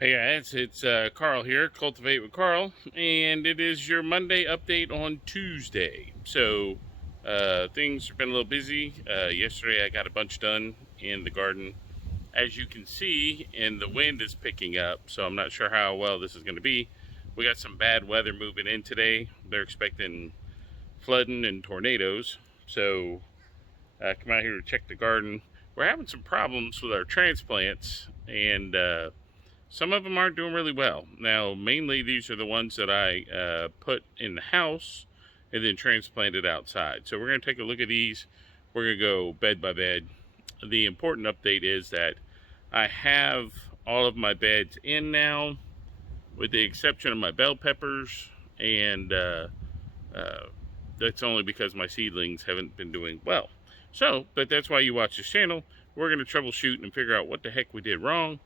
Hey guys, it's Carl here, Cultivate with Carl, and it is your Monday update on Tuesday. So, things have been a little busy. Yesterday I got a bunch done in the garden, as you can see, and the wind is picking up, so I'm not sure how well this is going to be. We got some bad weather moving in today. They're expecting flooding and tornadoes, so come out here to check the garden. We're having some problems with our transplants, and some of them aren't doing really well. Now, mainly these are the ones that I put in the house and then transplanted outside. So we're going to take a look at these. We're going to go bed by bed. The important update is that I have all of my beds in now, with the exception of my bell peppers, and uh, that's only because my seedlings haven't been doing well. So, but that's why you watch this channel. We're going to troubleshoot and figure out what the heck we did wrong,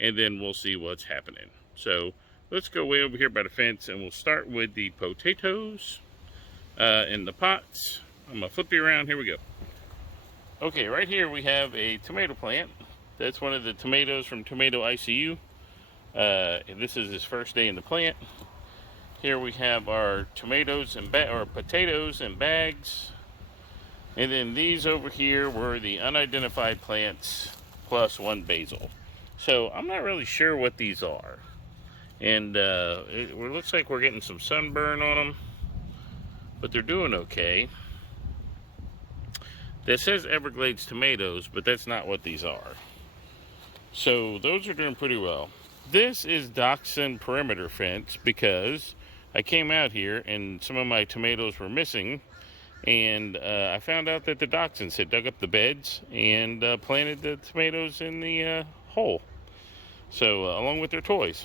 and then we'll see what's happening. So let's go way over here by the fence, and we'll start with the potatoes in the pots. I'm going to flip you around. Here we go. Okay, right here we have a tomato plant. That's one of the tomatoes from Tomato ICU. This is his first day in the plant. Here we have our tomatoes and potatoes in bags. And then these over here were the unidentified plants plus one basil. So I'm not really sure what these are. And it looks like we're getting some sunburn on them, but they're doing okay. This says Everglades tomatoes, but that's not what these are. So those are doing pretty well. This is dachshund perimeter fence because I came out here and some of my tomatoes were missing, and I found out that the dachshunds had dug up the beds and planted the tomatoes in the hole. So along with their toys.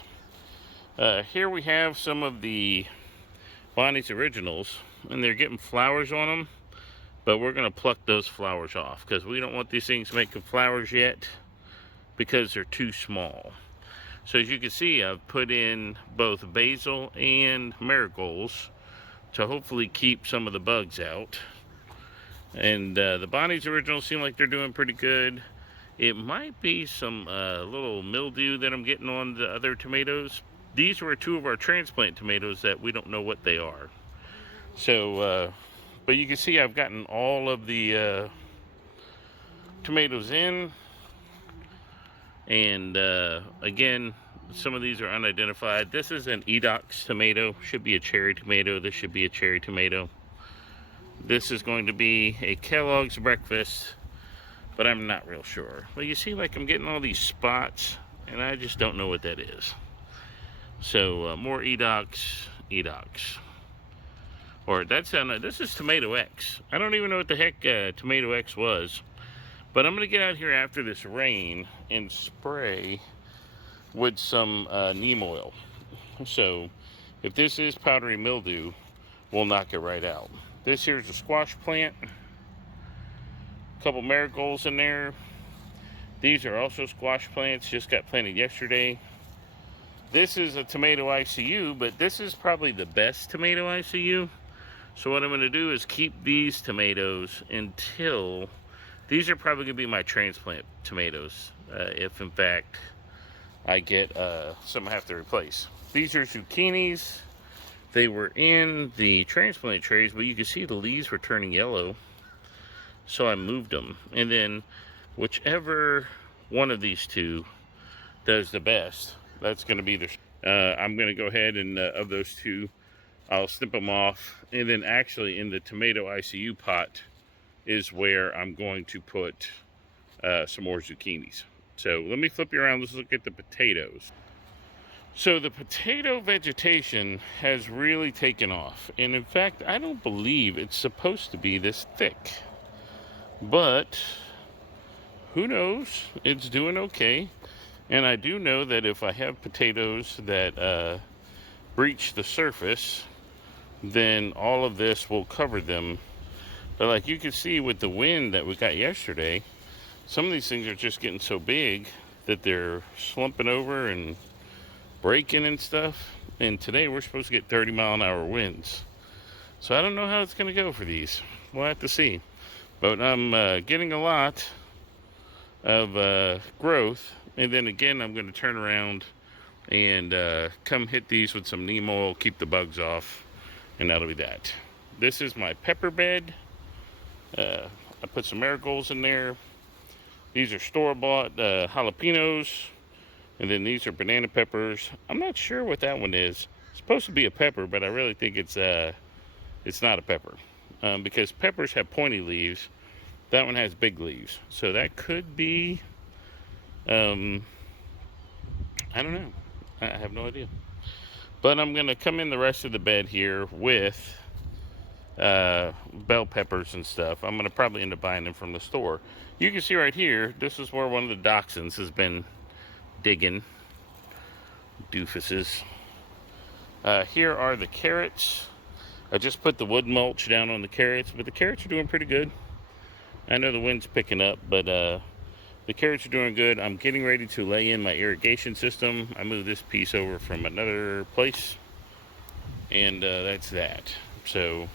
Here we have some of the Bonnie's Originals, and they're getting flowers on them, but we're going to pluck those flowers off because we don't want these things making flowers yet because they're too small. So as you can see, I've put in both basil and marigolds to hopefully keep some of the bugs out. And the Bonnie's Originals seem like they're doing pretty good. It might be some little mildew that I'm getting on the other tomatoes. These were two of our transplant tomatoes that we don't know what they are. So, but you can see I've gotten all of the tomatoes in. And again, some of these are unidentified. This is an Edox tomato. Should be a cherry tomato. This should be a cherry tomato. This is going to be a Kellogg's breakfast, but I'm not real sure. Well, you see, like, I'm getting all these spots, and I just don't know what that is. So more Edox. Or that's this is Tomato X. I don't even know what the heck Tomato X was. But I'm going to get out here after this rain and spray with some neem oil. So if this is powdery mildew, we'll knock it right out. This here's a squash plant. A couple marigolds in there. These are also squash plants, just got planted yesterday. This is a tomato ICU, but this is probably the best tomato ICU. So what I'm going to do is keep these tomatoes until... These are probably going to be my transplant tomatoes, if in fact I get some I have to replace. These are zucchinis. They were in the transplant trays, but you can see the leaves were turning yellow, so I moved them. And then whichever one of these two does the best, that's going to be the... I'm going to go ahead and, of those two, I'll snip them off. And then actually in the tomato ICU pot is where I'm going to put some more zucchinis. So let me flip you around. Let's look at the potatoes. So the potato vegetation has really taken off. And in fact, I don't believe it's supposed to be this thick. But who knows? It's doing okay. And I do know that if I have potatoes that breach the surface, then all of this will cover them. But like you can see with the wind that we got yesterday, some of these things are just getting so big that they're slumping over and breaking and stuff. And today we're supposed to get 30-mile-an-hour winds. So I don't know how it's going to go for these. We'll have to see. But I'm getting a lot of growth. And then again, I'm going to turn around and come hit these with some neem oil, keep the bugs off, and that'll be that. This is my pepper bed. I put some marigolds in there. These are store-bought jalapenos, and then these are banana peppers. I'm not sure what that one is. It's supposed to be a pepper, but I really think it's not a pepper, because peppers have pointy leaves. That one has big leaves, so that could be. I don't know. I have no idea. But I'm gonna come in the rest of the bed here with bell peppers and stuff. I'm gonna probably end up buying them from the store. You can see right here, this is where one of the dachshunds has been digging. Doofuses. Here are the carrots. I just put the wood mulch down on the carrots, but the carrots are doing pretty good. I know the wind's picking up, but the carrots are doing good. I'm getting ready to lay in my irrigation system. I moved this piece over from another place, and that's that. So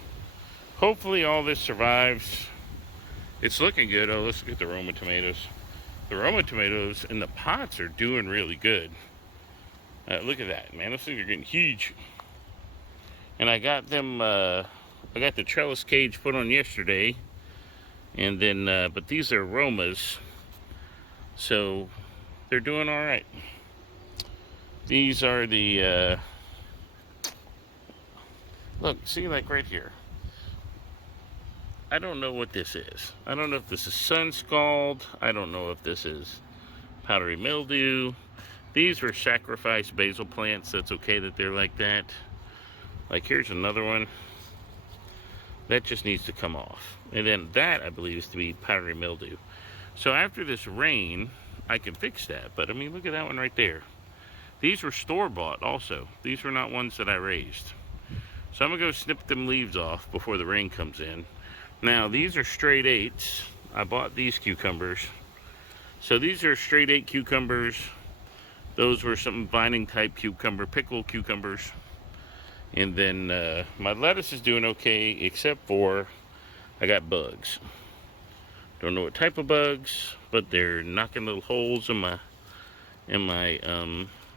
hopefully all this survives. It's looking good. Oh, let's look at the Roma tomatoes. The Roma tomatoes in the pots are doing really good. Look at that, man. Those things are getting huge. And I got them, I got the trellis cage put on yesterday. And then, but these are Romas. So they're doing all right. These are the, look, see, like right here. I don't know what this is. I don't know if this is sun scald. I don't know if this is powdery mildew. These were sacrificed basil plants. That's okay that they're like that. Like here's another one. That just needs to come off. And then that, I believe, is to be powdery mildew. So after this rain, I can fix that. But I mean, look at that one right there. These were store-bought also. These were not ones that I raised. So I'm gonna go snip them leaves off before the rain comes in. Now, these are straight 8s. I bought these cucumbers. So these are straight 8 cucumbers. Those were some vining type cucumber, pickled cucumbers. And then my lettuce is doing okay, except for I got bugs. Don't know what type of bugs, but they're knocking little holes in my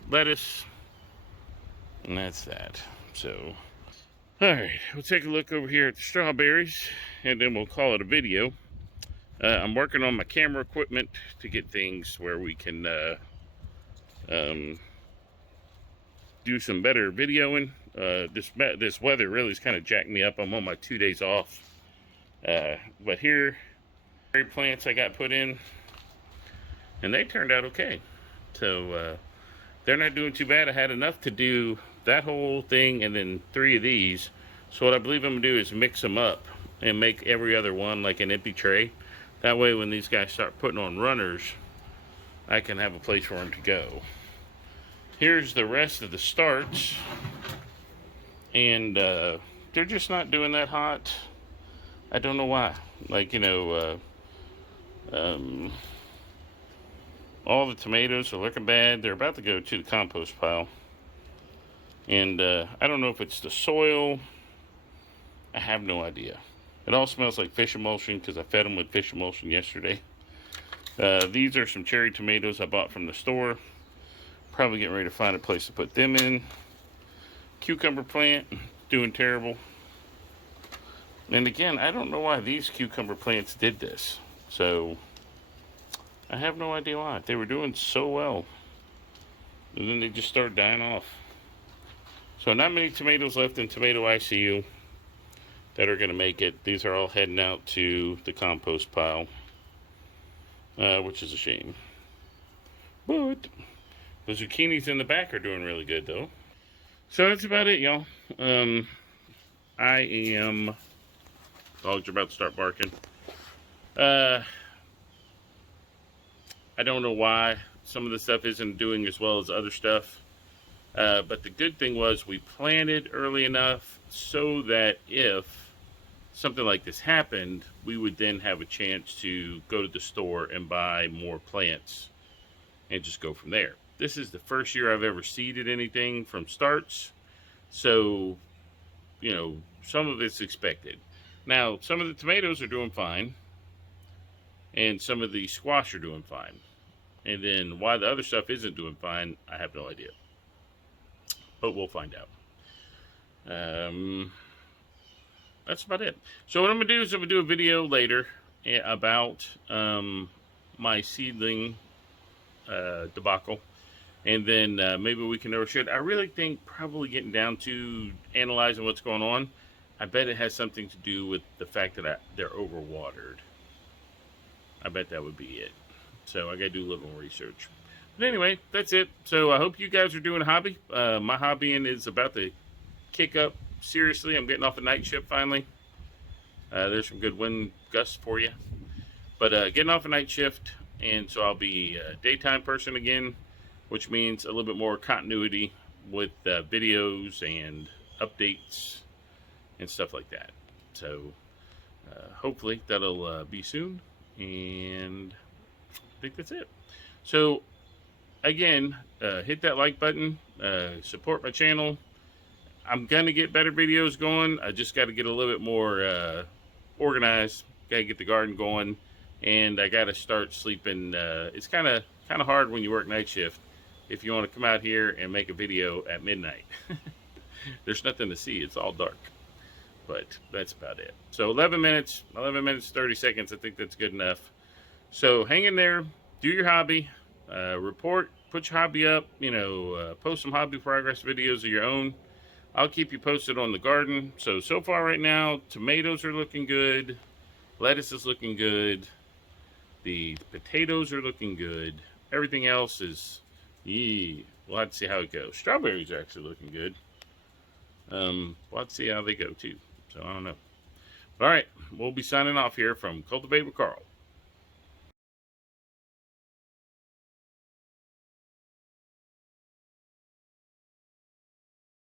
lettuce. And that's that. So, all right, we'll take a look over here at the strawberries, and then we'll call it a video. I'm working on my camera equipment to get things where we can do some better videoing. This weather really is kind of jacked me up. I'm on my 2 days off. But here, plants I got put in, and they turned out okay. So they're not doing too bad. I had enough to do that whole thing and then 3 of these. So what I believe I'm gonna do is mix them up and make every other one like an empty tray. That way when these guys start putting on runners, I can have a place for them to go. Here's the rest of the starts, and they're just not doing that hot. I don't know why. Like, you know, all the tomatoes are looking bad. They're about to go to the compost pile. And I don't know if it's the soil. I have no idea. It all smells like fish emulsion because I fed them with fish emulsion yesterday. These are some cherry tomatoes I bought from the store. Probably getting ready to find a place to put them in. Cucumber plant, doing terrible. And again, I don't know why these cucumber plants did this. So, I have no idea why. They were doing so well. And then they just started dying off. So not many tomatoes left in tomato ICU that are going to make it. These are all heading out to the compost pile, which is a shame. But the zucchinis in the back are doing really good, though. So that's about it, y'all. Dogs are about to start barking. I don't know why some of the stuff isn't doing as well as other stuff. But the good thing was we planted early enough so that if something like this happened, we would then have a chance to go to the store and buy more plants and just go from there. This is the first year I've ever seeded anything from starts. So, you know, some of it's expected. Now, some of the tomatoes are doing fine. And some of the squash are doing fine. And then why the other stuff isn't doing fine, I have no idea. but we'll find out. That's about it. So what I'm going to do is I'm going to do a video later about my seedling debacle. And then maybe we can overshoot. I really think probably getting down to analyzing what's going on, I bet it has something to do with the fact that they're overwatered. I bet that would be it. So I got to do a little more research. But anyway, that's it. So I hope you guys are doing a hobby. My hobbying is about to kick up seriously. I'm getting off a night shift finally. There's some good wind gusts for you. But getting off a night shift, and so I'll be a daytime person again, which means a little bit more continuity with videos and updates and stuff like that. So hopefully that'll be soon, and I think that's it. So again, hit that like button, support my channel. I'm gonna get better videos going. I just got to get a little bit more organized. Got to get the garden going, and I got to start sleeping. It's kind of hard when you work night shift if you want to come out here and make a video at midnight. There's nothing to see. It's all dark. But that's about it. So 11 minutes, 30 seconds. I think that's good enough. So hang in there. Do your hobby. Report. Put your hobby up. Post some hobby progress videos of your own. I'll keep you posted on the garden. So far right now, tomatoes are looking good. Lettuce is looking good. The potatoes are looking good. Everything else is, we'll have to see how it goes. Strawberries are actually looking good. We'll have to see how they go too. So I don't know. All right, we'll be signing off here from Cultivate with Carl.